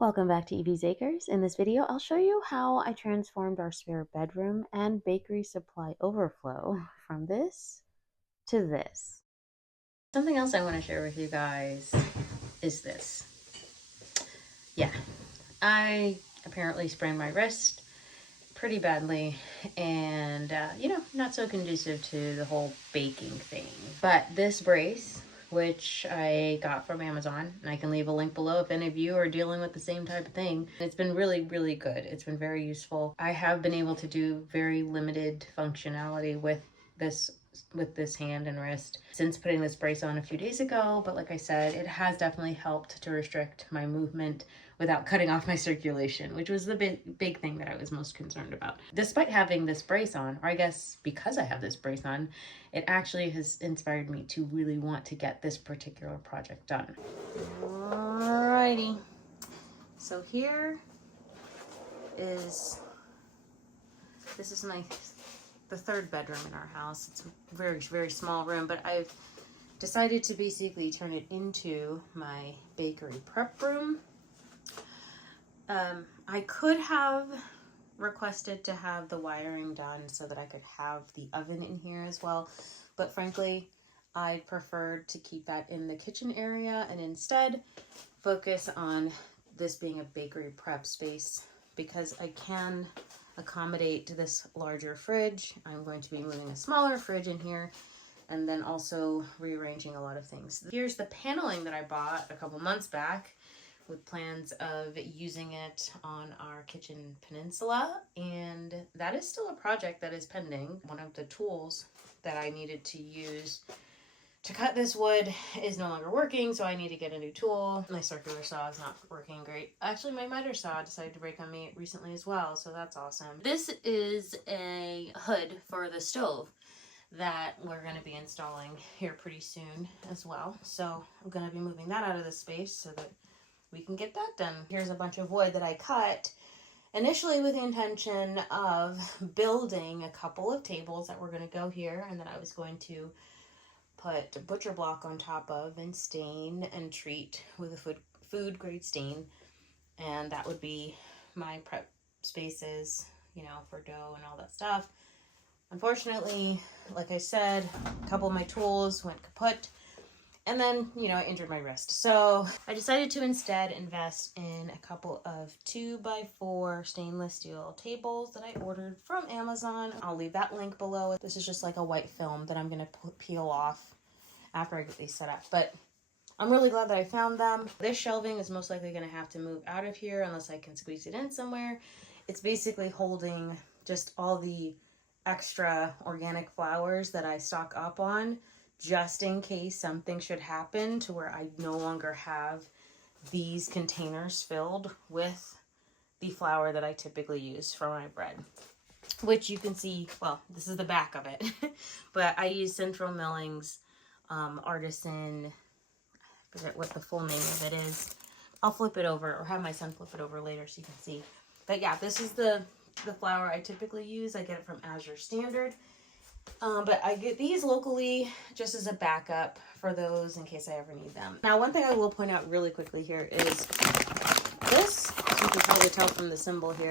Welcome back to Evie's Acres. In this video, I'll show you how I transformed our spare bedroom and bakery supply overflow from this to this. Something else I want to share with you guys is this. Yeah, I apparently sprained my wrist pretty badly and, not so conducive to the whole baking thing. But this brace, which I got from Amazon, and I can leave a link below if any of you are dealing with the same type of thing. It's been really, really good. It's been very useful. I have been able to do very limited functionality with this hand and wrist since putting this brace on a few days ago, but like I said, it has definitely helped to restrict my movement without cutting off my circulation, which was the big thing that I was most concerned about. Despite having this brace on, or I guess because I have this brace on, it actually has inspired me to really want to get this particular project done. Alrighty, so this is the third bedroom in our house. It's a very, very small room, but I've decided to basically turn it into my bakery prep room. I could have requested to have the wiring done so that I could have the oven in here as well, but frankly, I preferred to keep that in the kitchen area and instead focus on this being a bakery prep space because I can accommodate this larger fridge. I'm going to be moving a smaller fridge in here and then also rearranging a lot of things. Here's the paneling that I bought a couple months back with plans of using it on our kitchen peninsula, and that is still a project that is pending. One of the tools that I needed to use to cut this wood is no longer working, so I need to get a new tool. My circular saw is not working great. Actually, my miter saw decided to break on me recently as well, so that's awesome. This is a hood for the stove that we're going to be installing here pretty soon as well. So I'm going to be moving that out of the space so that we can get that done. Here's a bunch of wood that I cut initially with the intention of building a couple of tables that were going to go here, and then I was going to put a butcher block on top of and stain and treat with a food grade stain, and that would be my prep spaces, for dough and all that stuff. Unfortunately, like I said, a couple of my tools went kaput, and then, I injured my wrist. So I decided to instead invest in a couple of 2x4 stainless steel tables that I ordered from Amazon. I'll leave that link below. This is just like a white film that I'm going to peel off after I get these set up. But I'm really glad that I found them. This shelving is most likely going to have to move out of here unless I can squeeze it in somewhere. It's basically holding just all the extra organic flowers that I stock up on, just in case something should happen to where I no longer have these containers filled with the flour that I typically use for my bread, which you can see, well, this is the back of it, but I use Central Milling's Artisan, I forget what the full name of it is. I'll flip it over or have my son flip it over later so you can see. But yeah, this is the flour I typically use. I get it from AZURE Standard. But I get these locally just as a backup for those in case I ever need them. Now, one thing I will point out really quickly here is this, you can probably tell from the symbol here,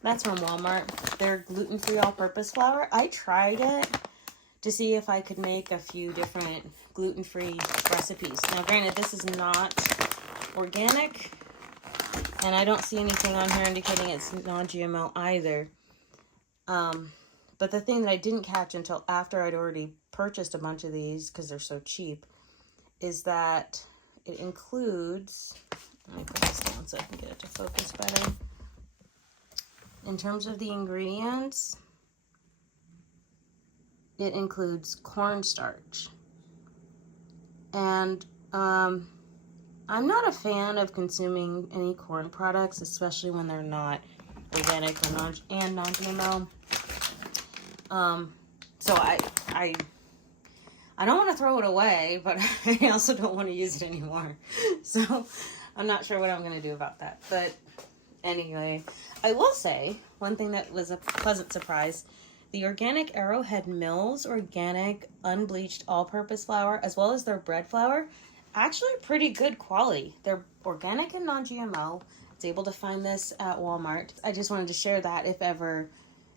that's from Walmart. They're gluten-free all-purpose flour. I tried it to see if I could make a few different gluten-free recipes. Now, granted, this is not organic, and I don't see anything on here indicating it's non-GMO either. But the thing that I didn't catch until after I'd already purchased a bunch of these, because they're so cheap, is that it includes, let me put this down so I can get it to focus better. In terms of the ingredients, it includes cornstarch. And I'm not a fan of consuming any corn products, especially when they're not organic or non-GMO. So I don't want to throw it away, but I also don't want to use it anymore. So I'm not sure what I'm going to do about that. But anyway, I will say one thing that was a pleasant surprise. The Organic Arrowhead Mills organic unbleached all-purpose flour, as well as their bread flour, actually pretty good quality. They're organic and non-GMO. It's able to find this at Walmart. I just wanted to share that if ever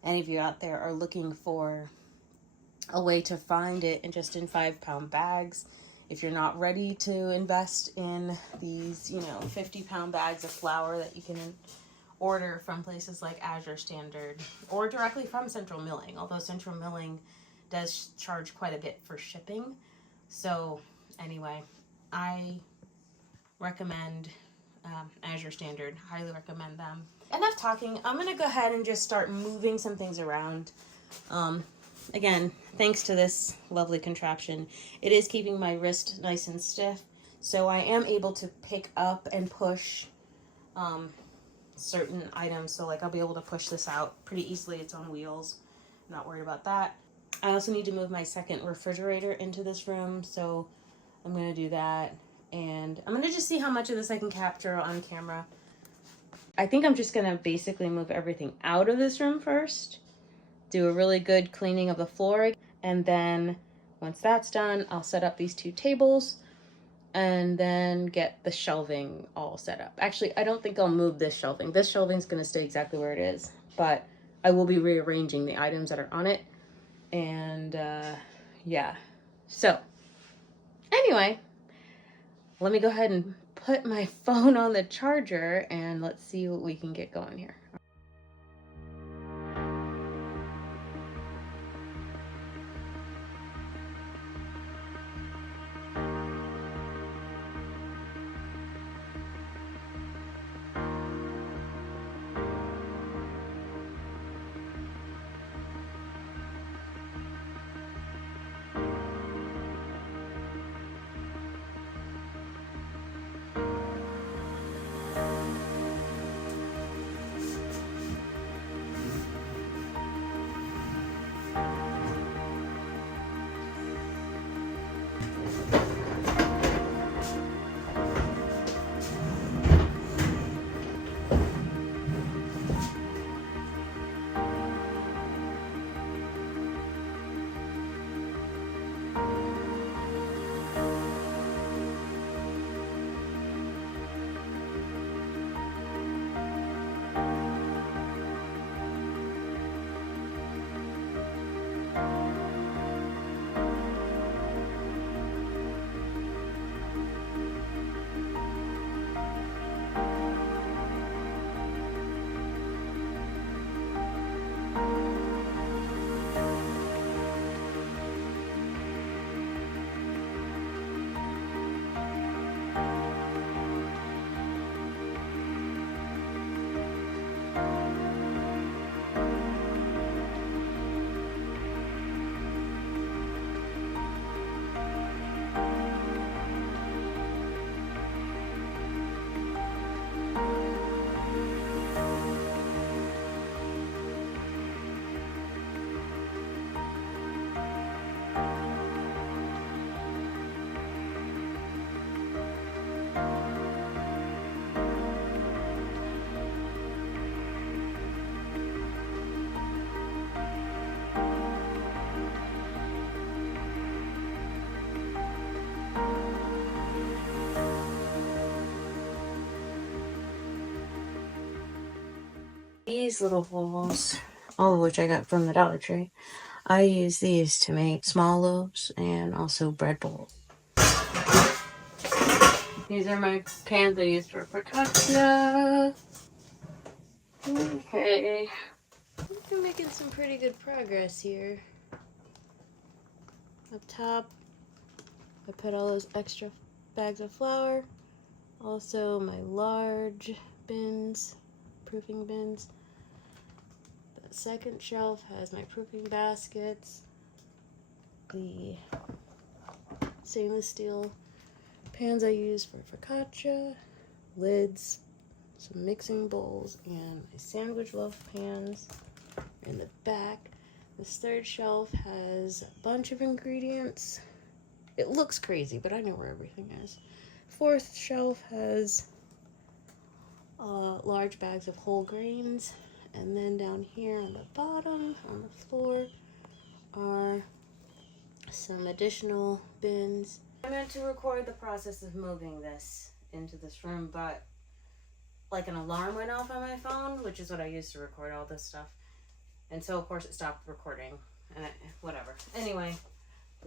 any of you out there are looking for a way to find it in just in 5-pound bags. If you're not ready to invest in these, 50-pound bags of flour that you can order from places like AZURE Standard or directly from Central Milling, although Central Milling does charge quite a bit for shipping. So anyway, I recommend AZURE Standard. Highly recommend them. Enough talking. I'm going to go ahead and just start moving some things around. Again, thanks to this lovely contraption, it is keeping my wrist nice and stiff. So I am able to pick up and push certain items. So like I'll be able to push this out pretty easily. It's on wheels. I'm not worried about that. I also need to move my second refrigerator into this room. So I'm going to do that. And I'm going to just see how much of this I can capture on camera. I think I'm just going to basically move everything out of this room first. Do a really good cleaning of the floor. And then once that's done, I'll set up these 2 tables and then get the shelving all set up. Actually, I don't think I'll move this shelving. This shelving is going to stay exactly where it is, but I will be rearranging the items that are on it. And yeah. So anyway, let me go ahead and put my phone on the charger and let's see what we can get going here. These little holes, all of which I got from the Dollar Tree, I use these to make small loaves and also bread bowls. These are my pans I use for focaccia. Okay. I'm making some pretty good progress here. Up top, I put all those extra bags of flour. Also my large bins, proofing bins. The second shelf has my proofing baskets. The stainless steel pans I use for focaccia, lids, some mixing bowls, and my sandwich loaf pans in the back. This third shelf has a bunch of ingredients. It looks crazy, but I know where everything is. Fourth shelf has large bags of whole grains, and then down here on the bottom, on the floor, are some additional bins I meant to record the process of moving this into this room, but like an alarm went off on my phone, which is what I use to record all this stuff. And so of course it stopped recording. And whatever. Anyway,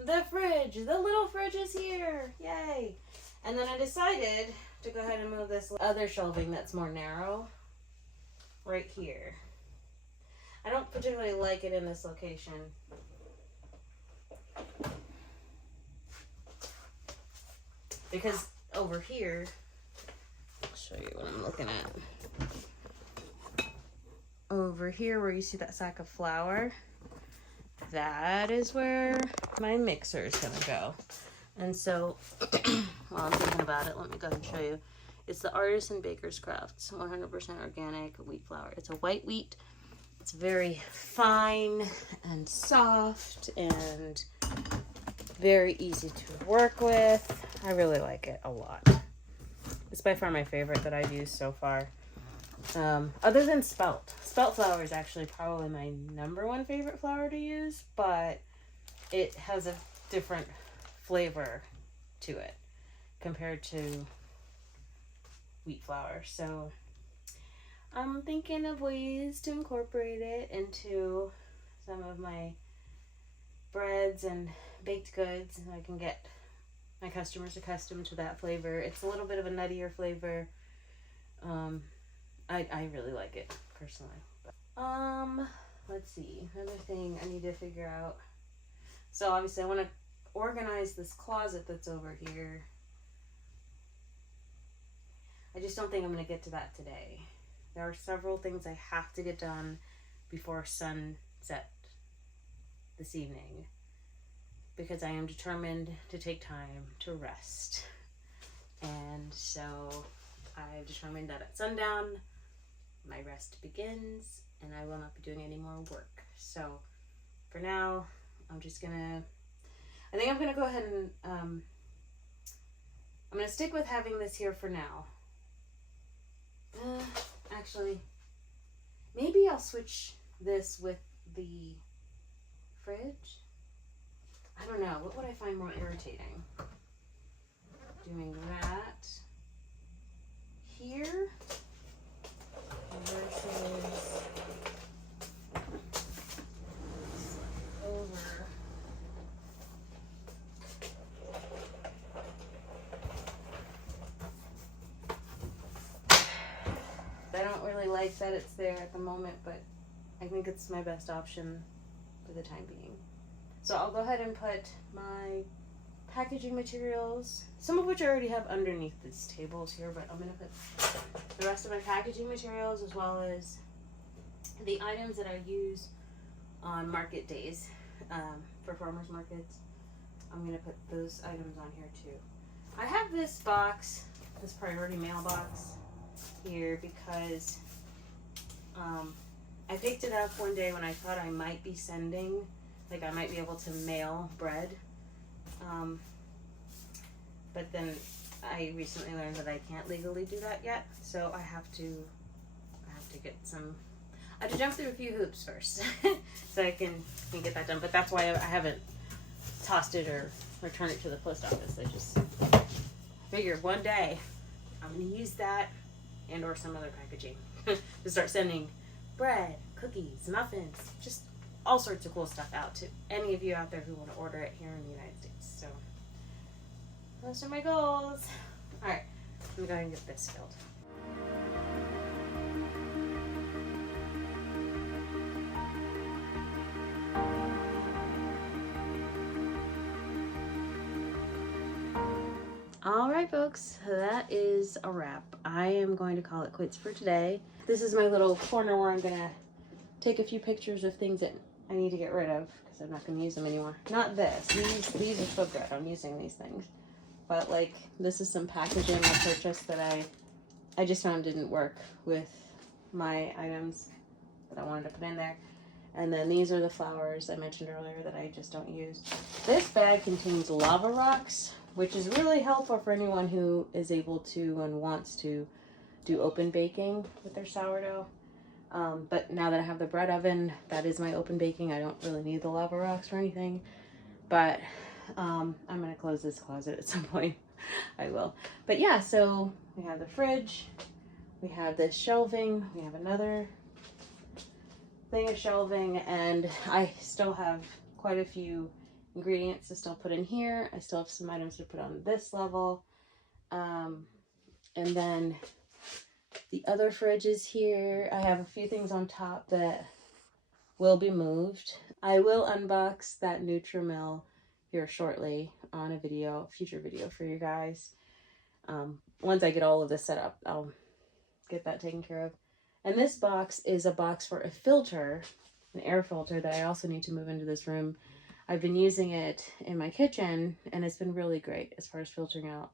the fridge, the little fridge is here. Yay. And then I decided to go ahead and move this other shelving that's more narrow right here. I don't particularly like it in this location. Because over here, I'll show you what I'm looking at. Over here where you see that sack of flour, that is where my mixer is gonna go. And so, while I'm thinking about it, let me go ahead and show you. It's the Artisan Baker's Crafts 100% organic wheat flour. It's a white wheat. It's very fine and soft and very easy to work with. I really like it a lot. It's by far my favorite that I've used so far. Other than spelt. Spelt flour is actually probably my #1 favorite flour to use, but it has a different flavor to it compared to wheat flour. So I'm thinking of ways to incorporate it into some of my breads and baked goods, and I can get my customers accustomed to that flavor. It's a little bit of a nuttier flavor. I really like it personally. Let's see, another thing I need to figure out. So obviously I want to organize this closet that's over here. I just don't think I'm going to get to that today. There are several things I have to get done before sunset this evening, because I am determined to take time to rest. And so I've determined that at sundown, my rest begins and I will not be doing any more work. So for now, I'm just gonna, I think I'm gonna go ahead and, I'm gonna stick with having this here for now. Actually, maybe I'll switch this with the fridge. I don't know. What would I find more irritating? Doing that here versus over. I don't really like that it's there at the moment, but I think it's my best option for the time being. So I'll go ahead and put my packaging materials, some of which I already have underneath these tables here, but I'm going to put the rest of my packaging materials as well as the items that I use on market days for farmers markets. I'm going to put those items on here too. I have this box, this priority mail box here because I picked it up one day when I thought I might be sending, like I might be able to mail bread, but then I recently learned that I can't legally do that yet, so I have to get some, I have to jump through a few hoops first so I can get that done. But that's why I haven't tossed it or returned it to the post office. I just figured one day I'm going to use that and or some other packaging to start sending bread, cookies, muffins, just all sorts of cool stuff out to any of you out there who want to order it here in the United States. So those are my goals. All right, let me go ahead and get this filled. All right, folks, that is a wrap. I am going to call it quits for today. This is my little corner where I'm gonna take a few pictures of things that I need to get rid of because I'm not gonna use them anymore. Not this. These are so good. I'm using these things. But like, this is some packaging I purchased that I just found didn't work with my items that I wanted to put in there. And then these are the flowers I mentioned earlier that I just don't use. This bag contains lava rocks, which is really helpful for anyone who is able to and wants to do open baking with their sourdough. But now that I have the bread oven, that is my open baking. I don't really need the lava rocks or anything. But I'm going to close this closet at some point. I will. But yeah, so we have the fridge. We have this shelving. We have another thing of shelving. And I still have quite a few ingredients to still put in here. I still have some items to put on this level. And then the other fridge is here. I have a few things on top that will be moved. I will unbox that Nutrimil here shortly on a video, future video for you guys. Once I get all of this set up, I'll get that taken care of. And this box is a box for a filter, an air filter that I also need to move into this room. I've been using it in my kitchen and it's been really great as far as filtering out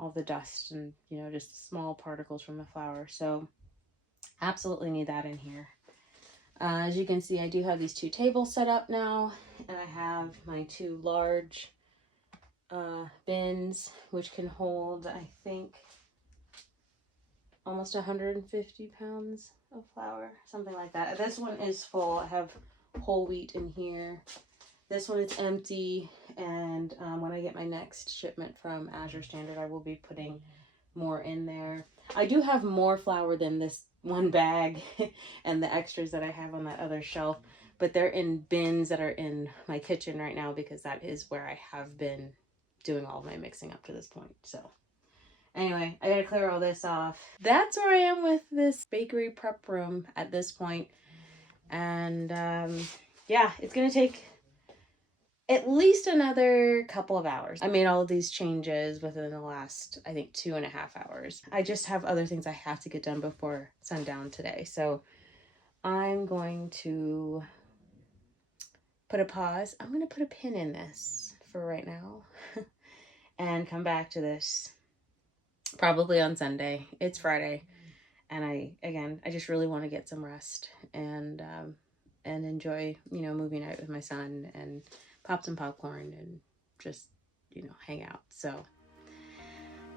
all the dust and, you know, just small particles from the flour. So absolutely need that in here. As you can see, I do have these two tables set up now, and I have my two large bins, which can hold, I think, almost 150 pounds of flour, something like that. This one is full. I have whole wheat in here. This one is empty, and when I get my next shipment from AZURE Standard, I will be putting more in there. I do have more flour than this one bag and the extras that I have on that other shelf, but they're in bins that are in my kitchen right now because that is where I have been doing all my mixing up to this point. So anyway, I gotta clear all this off. That's where I am with this bakery prep room at this point. And yeah, it's gonna take at least another couple of hours. I made all of these changes within the last, I think, 2.5 hours. I just have other things I have to get done before sundown today. So I'm going to put a pause. I'm going to put a pin in this for right now and come back to this probably on Sunday. It's Friday. And I just really want to get some rest and enjoy, you know, movie night with my son and pop some popcorn and just, you know, hang out. So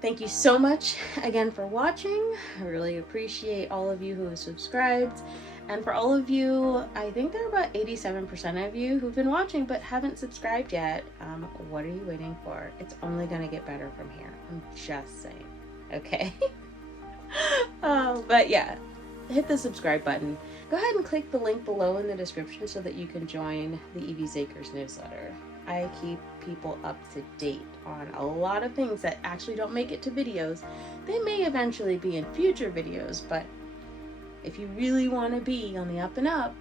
thank you so much again for watching. I really appreciate all of you who have subscribed. And for all of you, I think there are about 87% of you who've been watching but haven't subscribed yet. What are you waiting for? It's only going to get better from here. I'm just saying. Okay. But yeah, hit the subscribe button. Go ahead and click the link below in the description so that you can join the EV's Acres newsletter. I keep people up to date on a lot of things that actually don't make it to videos. They may eventually be in future videos, but if you really want to be on the up and up,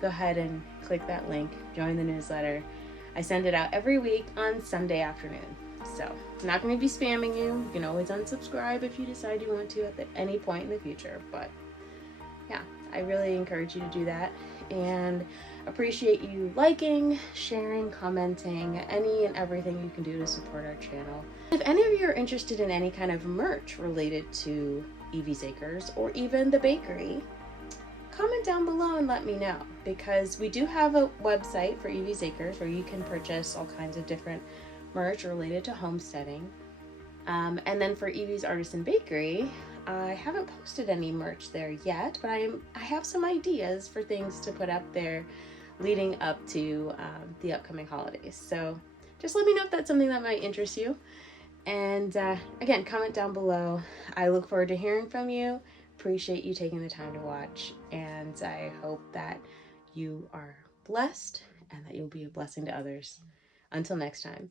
go ahead and click that link, join the newsletter. I send it out every week on Sunday afternoon. So I'm not going to be spamming you. You can always unsubscribe if you decide you want to at any point in the future. But yeah, I really encourage you to do that and appreciate you liking, sharing, commenting, any and everything you can do to support our channel. If any of you are interested in any kind of merch related to EV's Acres or even the bakery, comment down below and let me know, because we do have a website for EV's Acres where you can purchase all kinds of different merch related to homesteading. And then for Evie's Artisan Bakery, I haven't posted any merch there yet, but I have some ideas for things to put up there leading up to the upcoming holidays. So just let me know if that's something that might interest you. And again, comment down below. I look forward to hearing from you. Appreciate you taking the time to watch. And I hope that you are blessed and that you'll be a blessing to others. Until next time.